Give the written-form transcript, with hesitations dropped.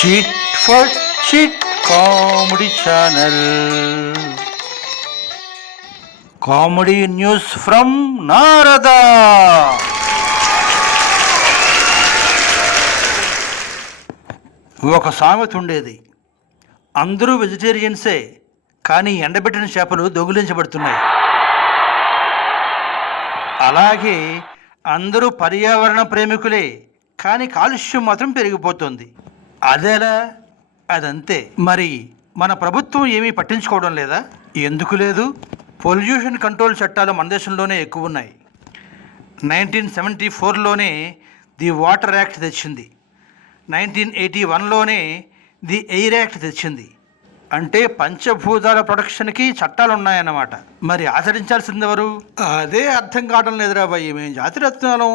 Chit for chit comedy channel. Comedy news from Narada. ఒక సామెత ఉండేది, అందరూ వెజిటేరియన్సే కానీ ఎండబెట్టిన చేపలు దొంగిలించబడుతున్నాయి. అలాగే అందరూ పర్యావరణ ప్రేమికులే కానీ కాలుష్యం మాత్రం పెరిగిపోతుంది. అదేలా? అదంతే. మరి మన ప్రభుత్వం ఏమీ పట్టించుకోవడం లేదా? ఎందుకు లేదు? పొల్యూషన్ కంట్రోల్ చట్టాలు మన దేశంలోనే ఎక్కువ ఉన్నాయి. 1974లోనే ది వాటర్ యాక్ట్ తెచ్చింది. 1981లోనే ది ఎయిర్ యాక్ట్ తెచ్చింది. అంటే పంచభూతాల ప్రొటెక్షన్కి చట్టాలు ఉన్నాయన్నమాట. మరి ఆచరించాల్సింది ఎవరు? అదే అర్థం కావడం లేదురా బాయ్. మేము జాతిరత్నాలం.